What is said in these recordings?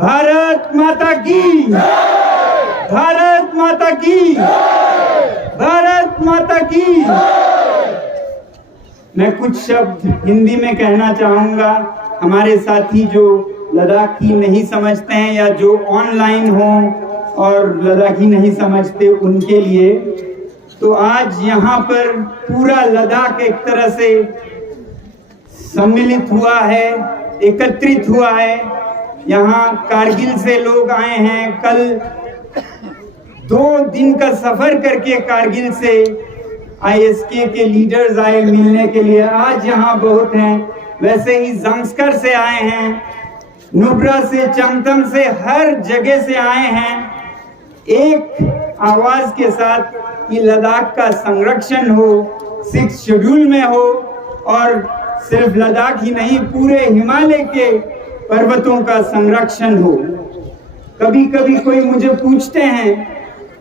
भारत माता की, भारत माता की, भारत माता की। मैं कुछ शब्द हिंदी में कहना चाहूंगा हमारे साथी जो लद्दाखी नहीं समझते हैं या जो ऑनलाइन हो और लद्दाखी नहीं समझते उनके लिए। तो आज यहाँ पर पूरा लद्दाख एक तरह से सम्मिलित हुआ है, एकत्रित हुआ है। यहाँ कारगिल से लोग आए हैं, कल 2 दिन का सफर करके कारगिल से ISK के लीडर्स आए मिलने के लिए। आज यहाँ बहुत हैं। वैसे ही जंस्कर से आए हैं, नुब्रा से, चमतम से, हर जगह से आए हैं एक आवाज के साथ कि लद्दाख का संरक्षण हो, 6 शेड्यूल में हो और सिर्फ लद्दाख ही नहीं पूरे हिमालय के पर्वतों का संरक्षण हो। कभी कभी कोई मुझे पूछते हैं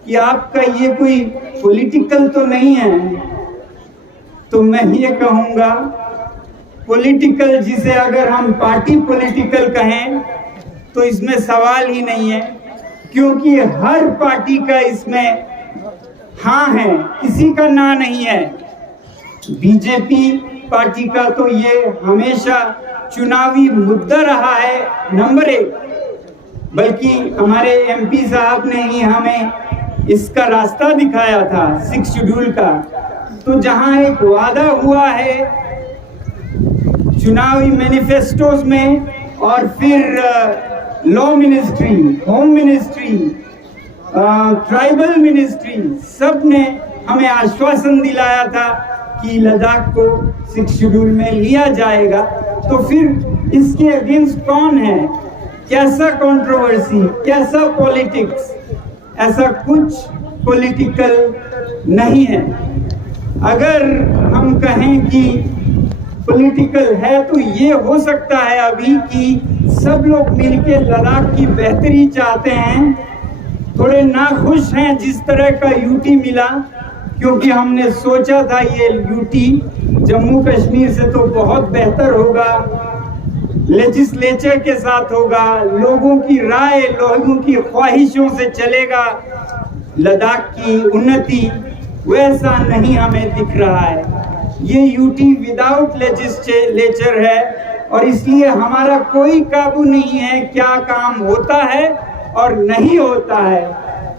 कि आपका ये कोई पॉलिटिकल तो नहीं है, तो मैं ये कहूँगा पॉलिटिकल जिसे अगर हम पार्टी पॉलिटिकल कहें तो इसमें सवाल ही नहीं है, क्योंकि हर पार्टी का इसमें हाँ है, किसी का ना नहीं है। बीजेपी पार्टी का तो ये हमेशा चुनावी मुद्दा रहा है नंबर 1, बल्कि हमारे MP साहब ने ही हमें इसका रास्ता दिखाया था 6 शेड्यूल का। तो जहां एक वादा हुआ है चुनावी मैनिफेस्टोज में और फिर law ministry, home ministry, tribal ministry, सब ने हमें आश्वासन दिलाया था कि लद्दाख को 6 शेड्यूल में लिया जाएगा। तो फिर इसके अगेंस्ट कौन है? कैसा कंट्रोवर्सी, कैसा पॉलिटिक्स? ऐसा कुछ पॉलिटिकल नहीं है। अगर हम कहें कि पॉलिटिकल है तो ये हो सकता है अभी कि सब लोग मिलकर लद्दाख की बेहतरी चाहते हैं, थोड़े नाखुश हैं जिस तरह का यूटी मिला, क्योंकि हमने सोचा था ये यूटी जम्मू कश्मीर से तो बहुत बेहतर होगा, लेजिस्लेचर के साथ होगा, लोगों की राय, लोगों की ख्वाहिशों से चलेगा लद्दाख की उन्नति। वैसा नहीं हमें दिख रहा है। ये यूटी विदाउट लेजिस्लेचर है और इसलिए हमारा कोई काबू नहीं है क्या काम होता है और नहीं होता है।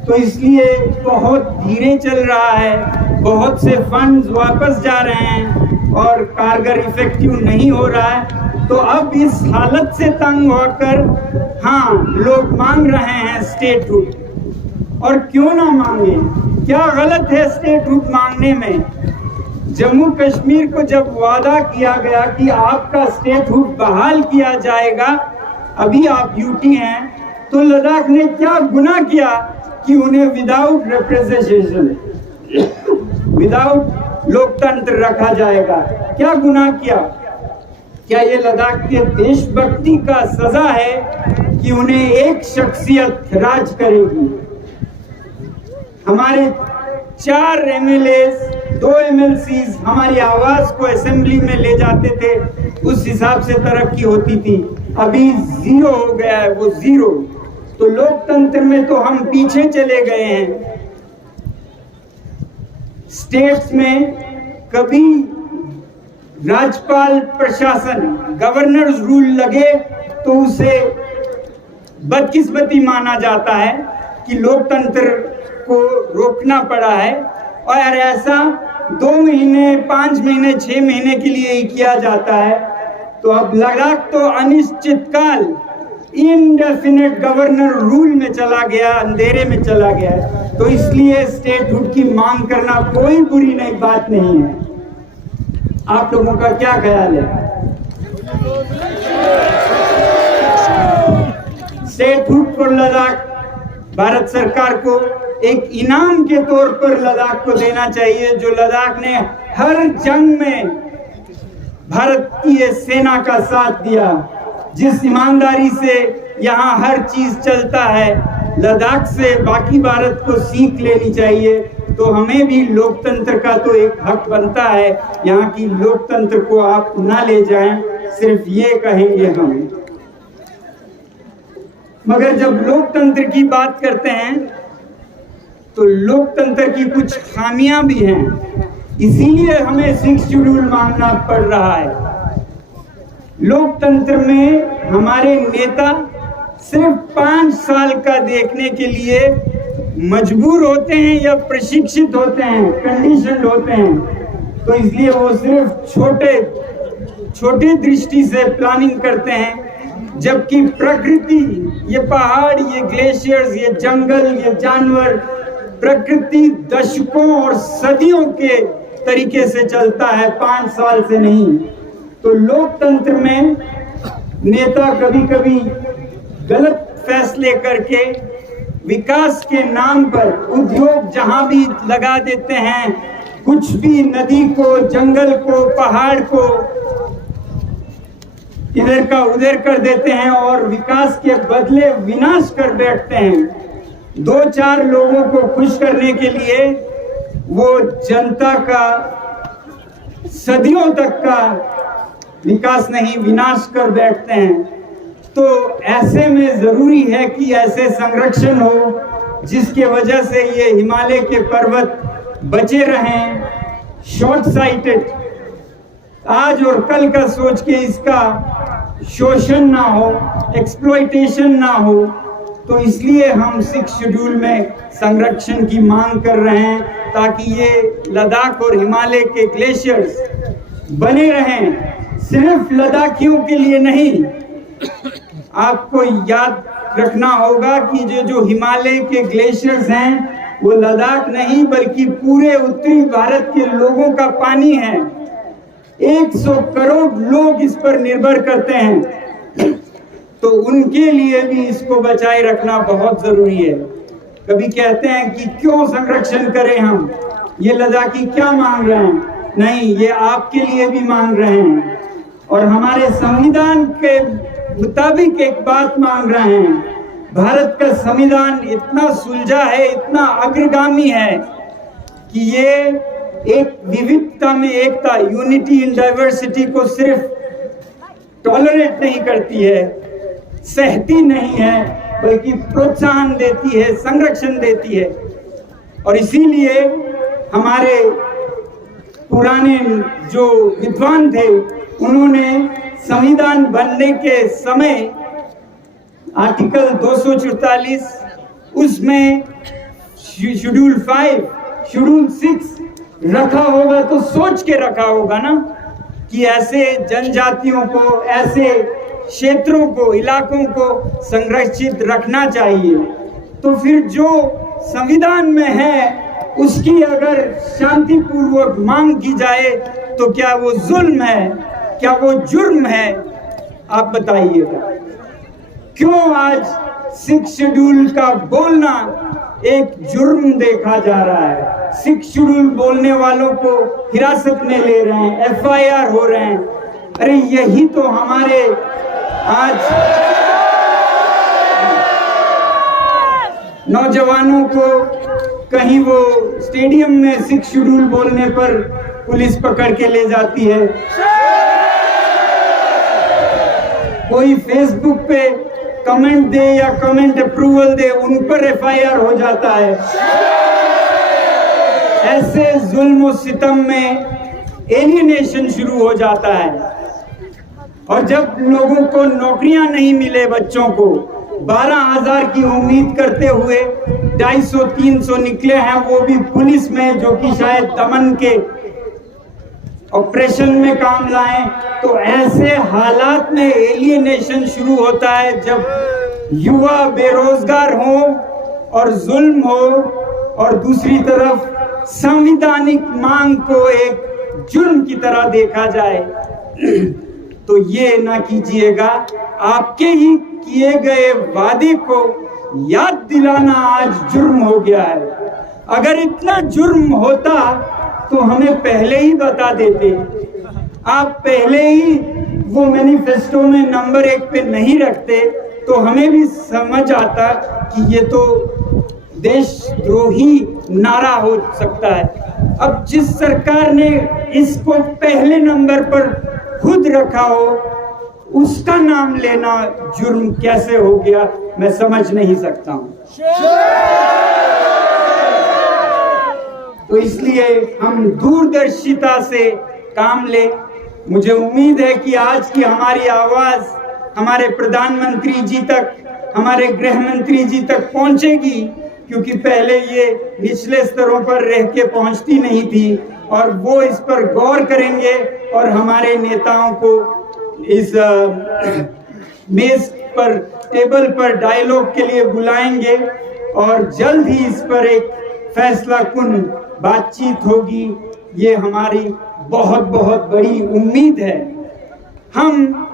तो इसलिए बहुत धीरे चल रहा है, बहुत से फंड्स वापस जा रहे हैं और कारगर इफेक्टिव नहीं हो रहा है। तो अब इस हालत से तंग होकर हाँ लोग मांग रहे हैं स्टेटहुड, और क्यों ना मांगे? क्या गलत है स्टेटहुड मांगने में? जम्मू कश्मीर को जब वादा किया गया कि आपका स्टेटहुड बहाल किया जाएगा, अभी आप यूटी हैं, तो लद्दाख ने क्या गुनाह किया कि उन्हें विदाउट रिप्रेजेंटेशन, विदाउट लोकतंत्र रखा जाएगा? क्या गुनाह किया? क्या ये लद्दाख के देशभक्ति का सजा है कि उन्हें एक शख्सियत राज करेगी? हमारे 4 MLAs, 2 MLCs हमारी आवाज को असेंबली में ले जाते थे, उस हिसाब से तरक्की होती थी। अभी 0 हो गया है, वो 0। तो लोकतंत्र में तो हम पीछे चले गए हैं। स्टेट्स में कभी राज्यपाल प्रशासन, गवर्नर्स रूल लगे तो उसे बदकिस्मती माना जाता है कि लोकतंत्र को रोकना पड़ा है, और ऐसा 2 महीने, 5 महीने, 6 महीने के लिए ही किया जाता है। तो अब लद्दाख तो अनिश्चित काल, इनडेफिनेट गवर्नर रूल में चला गया, अंधेरे में चला गया है। तो इसलिए स्टेटहुड की मांग करना कोई बुरी नहीं बात नहीं है। आप लोगों का क्या ख्याल है? स्टेटहुड फॉर लद्दाख भारत सरकार को एक इनाम के तौर पर लद्दाख को देना चाहिए, जो लद्दाख ने हर जंग में भारतीय सेना का साथ दिया, जिस ईमानदारी से यहाँ हर चीज चलता है। लद्दाख से बाकी भारत को सीख लेनी चाहिए। तो हमें भी लोकतंत्र का तो एक हक बनता है, यहाँ की लोकतंत्र को आप ना ले जाएं, सिर्फ ये कहेंगे हम। मगर जब लोकतंत्र की बात करते हैं तो लोकतंत्र की कुछ खामियां भी हैं, इसीलिए हमें 6 शेड्यूल मांगना पड़ रहा है। लोकतंत्र में हमारे नेता सिर्फ 5 साल का देखने के लिए मजबूर होते हैं या प्रशिक्षित होते हैं, कंडीशनड होते हैं, तो इसलिए वो सिर्फ छोटे दृष्टि से प्लानिंग करते हैं, जबकि प्रकृति, ये पहाड़, ये ग्लेशियर्स, ये जंगल, ये जानवर, प्रकृति दशकों और सदियों के तरीके से चलता है, 5 साल से नहीं। तो लोकतंत्र में नेता कभी कभी गलत फैसले करके विकास के नाम पर उद्योग जहां भी लगा देते हैं, कुछ भी नदी को, जंगल को, पहाड़ को इधर का उधर कर देते हैं और विकास के बदले विनाश कर बैठते हैं। 2-4 लोगों को खुश करने के लिए वो जनता का सदियों तक का विकास नहीं, विनाश कर बैठते हैं। तो ऐसे में जरूरी है कि ऐसे संरक्षण हो जिसके वजह से ये हिमालय के पर्वत बचे रहें। शॉर्ट साइटेड, आज और कल का सोच के इसका शोषण ना हो, एक्सप्लॉइटेशन ना हो, तो इसलिए हम 6 शेड्यूल में संरक्षण की मांग कर रहे हैं, ताकि ये लद्दाख और हिमालय के ग्लेशियर्स बने रहें। सिर्फ लद्दाखियों के लिए नहीं, आपको याद रखना होगा कि जो हिमालय के ग्लेशियर्स हैं वो लद्दाख नहीं बल्कि पूरे उत्तरी भारत के लोगों का पानी है। 100 करोड़ लोग इस पर निर्भर करते हैं, तो उनके लिए भी इसको बचाए रखना बहुत जरूरी है। कभी कहते हैं कि क्यों संरक्षण करें हम, ये लद्दाखी क्या मांग रहे हैं? नहीं, ये आपके लिए भी मांग रहे हैं और हमारे संविधान के मुताबिक एक बात मांग रहे हैं। भारत का संविधान इतना सुलझा है, इतना अग्रगामी है कि ये एक विविधता में एकता, यूनिटी इन डाइवर्सिटी को सिर्फ टॉलरेट नहीं करती है, सहती नहीं है, बल्कि प्रोत्साहन देती है, संरक्षण देती है। और इसीलिए हमारे पुराने जो विद्वान थे उन्होंने संविधान बनने के समय आर्टिकल 244 उसमें शेड्यूल 5, शेड्यूल 6 रखा होगा तो सोच के रखा होगा ना कि ऐसे जनजातियों को, ऐसे क्षेत्रों को, इलाकों को संरक्षित रखना चाहिए। तो फिर जो संविधान में है उसकी अगर शांतिपूर्वक मांग की जाए तो क्या वो जुल्म है, क्या वो जुर्म है? आप बताइएगा। क्यों आज 6 शेड्यूल का बोलना एक जुर्म देखा जा रहा है? 6 शेड्यूल बोलने वालों को हिरासत में ले रहे हैं, FIR हो रहे हैं। अरे यही तो हमारे आज नौजवानों को कहीं वो स्टेडियम में 6 शेड्यूल बोलने पर पुलिस पकड़ के ले जाती है, कोई फेसबुक पे कमेंट दे या कमेंट अप्रूवल दे उन पर FIR हो जाता है। ऐसे जुल्म और सितम में एलियनेशन शुरू हो जाता है। और जब लोगों को नौकरियां नहीं मिले, बच्चों को 12,000 की उम्मीद करते हुए 250-300 निकले हैं, वो भी पुलिस में, जो कि शायद दमन के ऑपरेशन में काम लाएं, तो ऐसे हालात में एलियनेशन शुरू होता है जब युवा बेरोजगार हो और जुल्म हो और दूसरी तरफ संवैधानिक मांग को एक जुर्म की तरह देखा जाए। तो ये ना कीजिएगा, आपके ही किए गए वादे को याद दिलाना आज जुर्म हो गया है। अगर इतना जुर्म होता तो हमें पहले ही बता देते। आप पहले ही वो मैनिफेस्टो में नंबर 1 पे नहीं रखते तो हमें भी समझ आता कि ये तो देशद्रोही नारा हो सकता है। अब जिस सरकार ने इसको पहले नंबर पर खुद रखा हो, उसका नाम लेना जुर्म कैसे हो गया, मैं समझ नहीं सकता हूं। तो इसलिए हम दूरदर्शिता से काम ले। मुझे उम्मीद है कि आज की हमारी आवाज हमारे प्रधानमंत्री जी तक, हमारे गृह मंत्री जी तक पहुंचेगी, क्योंकि पहले ये निचले स्तरों पर रह के पहुंचती नहीं थी, और वो इस पर गौर करेंगे और हमारे नेताओं को इस मेज पर, टेबल पर डायलॉग के लिए बुलाएंगे और जल्द ही इस पर एक फैसला कुन बातचीत होगी। ये हमारी बहुत बहुत बड़ी उम्मीद है। हम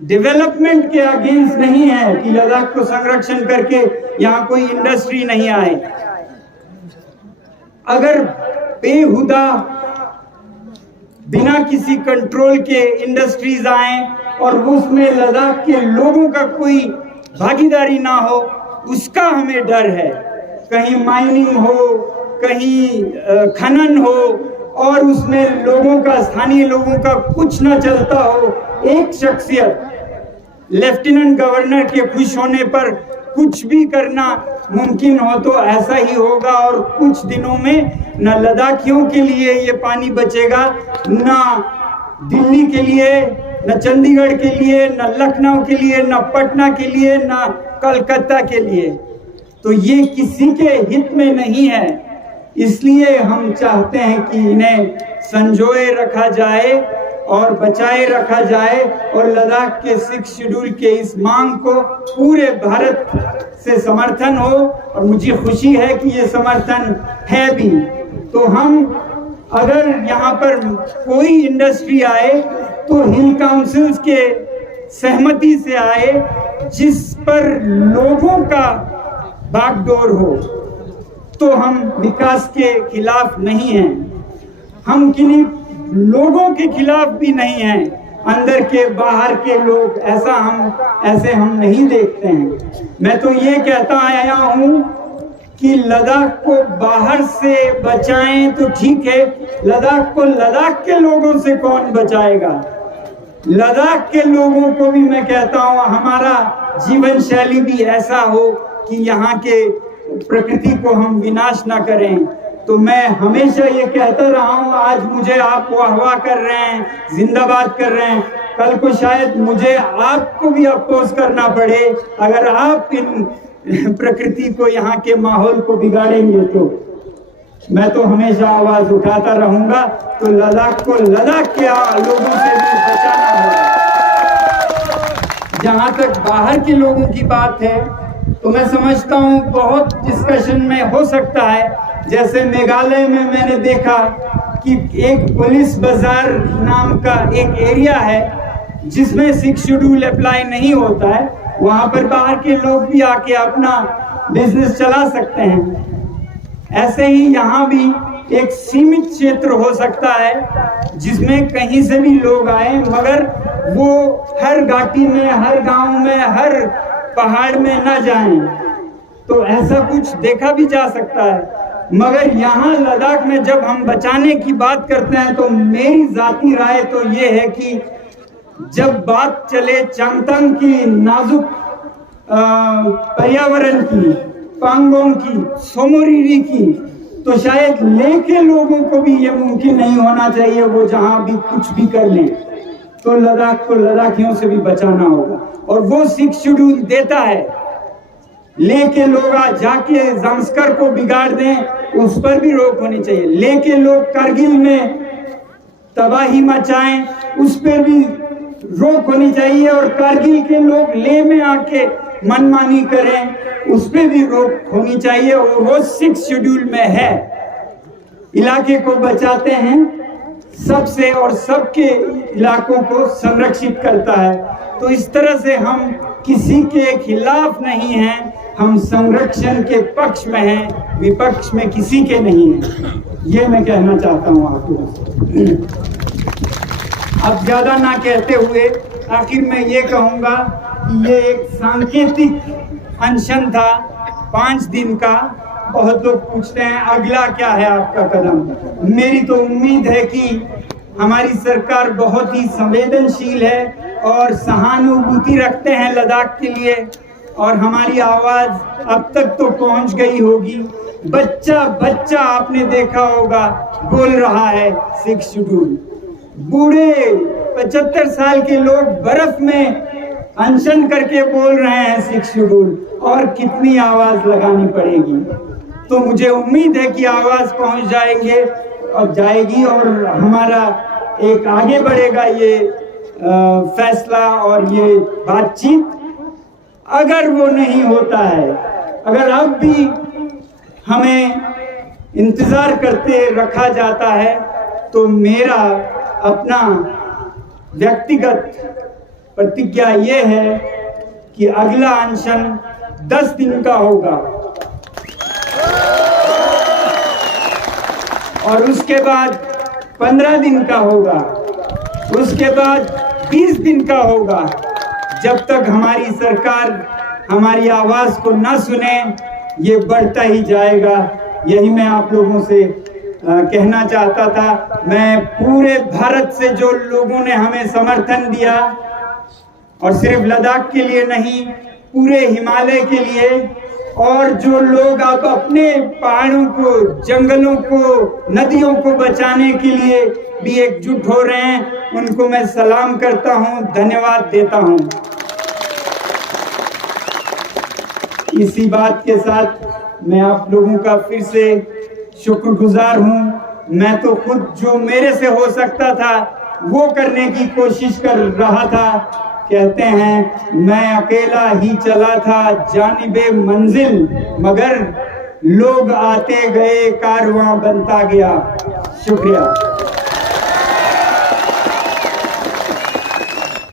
डेवलपमेंट के अगेंस्ट नहीं है कि लद्दाख को संरक्षण करके यहाँ कोई इंडस्ट्री नहीं आए। अगर बेहुदा बिना किसी कंट्रोल के इंडस्ट्रीज आए और उसमें लद्दाख के लोगों का कोई भागीदारी ना हो, उसका हमें डर है। कहीं माइनिंग हो, कहीं खनन हो और उसमें लोगों का, स्थानीय लोगों का कुछ ना चलता हो। एक शख्सियत लेफ्टिनेंट गवर्नर के खुश होने पर कुछ भी करना मुमकिन हो तो ऐसा ही होगा, और कुछ दिनों में न लद्दाखियों के लिए ये पानी बचेगा, न दिल्ली के लिए, न चंडीगढ़ के लिए, न लखनऊ के लिए, न पटना के लिए, न कलकत्ता के लिए। तो ये किसी के हित में नहीं है। इसलिए हम चाहते हैं कि इन्हें संजोए रखा जाए और बचाए रखा जाए, और लद्दाख के 6 शेड्यूल के इस मांग को पूरे भारत से समर्थन हो, और मुझे खुशी है कि ये समर्थन है भी। तो हम, अगर यहाँ पर कोई इंडस्ट्री आए तो हिल काउंसिल्स के सहमति से आए, जिस पर लोगों का बागडोर हो। तो हम विकास के खिलाफ नहीं हैं, हम किन्हीं लोगों के खिलाफ भी नहीं हैं, अंदर के बाहर के लोग, ऐसे हम नहीं देखते हैं। मैं तो ये कहता आया हूं कि लद्दाख को बाहर से बचाएं तो ठीक है, लद्दाख को लद्दाख के लोगों से कौन बचाएगा? लद्दाख के लोगों को भी मैं कहता हूं, हमारा जीवन शैली भी ऐसा हो कि यहाँ के प्रकृति को हम विनाश ना करें। तो मैं हमेशा ये कहता रहा हूँ, आज मुझे आप वाहवाह कर रहे हैं, जिंदाबाद कर रहे हैं, कल को शायद मुझे आपको भी अपोज करना पड़े अगर आप इन प्रकृति को, यहाँ के माहौल को बिगाड़ेंगे। तो मैं तो हमेशा आवाज उठाता रहूंगा। तो लद्दाख को लद्दाख के लोगों से भी बचाना होगा। जहां तक बाहर के लोगों की बात है, तो मैं समझता हूँ बहुत डिस्कशन में हो सकता है। जैसे मेघालय में मैंने देखा कि एक पुलिस बाजार नाम का एक एरिया है जिसमें 6 शेड्यूल अप्लाई नहीं होता है, वहां पर बाहर के लोग भी आके अपना बिजनेस चला सकते हैं। ऐसे ही यहाँ भी एक सीमित क्षेत्र हो सकता है जिसमें कहीं से भी लोग आए, मगर वो हर घाटी में, हर गांव में, हर पहाड़ में न जाएं। तो ऐसा कुछ देखा भी जा सकता है। मगर यहाँ लद्दाख में जब हम बचाने की बात करते हैं, तो मेरी जाती राय तो ये है कि जब बात चले चांगथंग की नाजुक पर्यावरण की, पांगोंग की, सोमोरिरी की, तो शायद ले के लोगों को भी ये मुमकिन नहीं होना चाहिए वो जहां भी कुछ भी कर लें। तो लद्दाख को लद्दाखियों से भी बचाना होगा, और वो 6 शेड्यूल देता है। लेके लोग जाके जमस्कर को बिगाड़ दें, उस पर भी रोक होनी चाहिए। लेके लोग करगिल में तबाही मचाएं, उस पर भी रोक होनी चाहिए। और करगिल के लोग ले में आके मनमानी करें, उस पर भी रोक होनी चाहिए। और वो 6 शेड्यूल में है। इलाके को बचाते हैं सबसे, और सबके इलाकों को संरक्षित करता है। तो इस तरह से हम किसी के खिलाफ नहीं हैं, हम संरक्षण के पक्ष में हैं, विपक्ष में किसी के नहीं हैं। ये मैं कहना चाहता हूँ आपको। अब ज्यादा ना कहते हुए आखिर में ये कहूँगा कि ये एक सांकेतिक अनशन था 5 दिन का। बहुत लोग पूछते हैं अगला क्या है आपका कदम। मेरी तो उम्मीद है कि हमारी सरकार बहुत ही संवेदनशील है और सहानुभूति रखते हैं लद्दाख के लिए, और हमारी आवाज अब तक तो पहुंच गई होगी। बच्चा बच्चा आपने देखा होगा बोल रहा है 6 शेड्यूल। बूढ़े 75 साल के लोग बर्फ में अनशन करके बोल रहे हैं 6 शेड्यूल, और कितनी आवाज लगानी पड़ेगी। तो मुझे उम्मीद है कि आवाज पहुंच जाएगी और हमारा एक आगे बढ़ेगा ये फैसला और ये बातचीत। अगर वो नहीं होता है, अगर अब भी हमें इंतजार करते रखा जाता है, तो मेरा अपना व्यक्तिगत प्रतिज्ञा ये है कि अगला अनशन 10 दिन का होगा, और उसके बाद 15 दिन का होगा, उसके बाद 20 दिन का होगा। जब तक हमारी सरकार हमारी आवाज को न सुने, ये बढ़ता ही जाएगा। यही मैं आप लोगों से कहना चाहता था। मैं पूरे भारत से जो लोगों ने हमें समर्थन दिया, और सिर्फ लद्दाख के लिए नहीं, पूरे हिमालय के लिए, और जो लोग अब अपने पहाड़ों को, जंगलों को, नदियों को बचाने के लिए भी एकजुट हो रहे हैं, उनको मैं सलाम करता हूं, धन्यवाद देता हूं। इसी बात के साथ मैं आप लोगों का फिर से शुक्रगुजार हूं। मैं तो खुद जो मेरे से हो सकता था वो करने की कोशिश कर रहा था। कहते हैं मैं अकेला ही चला था जानिबे मंजिल, मगर लोग आते गए कारवां बनता गया। शुक्रिया।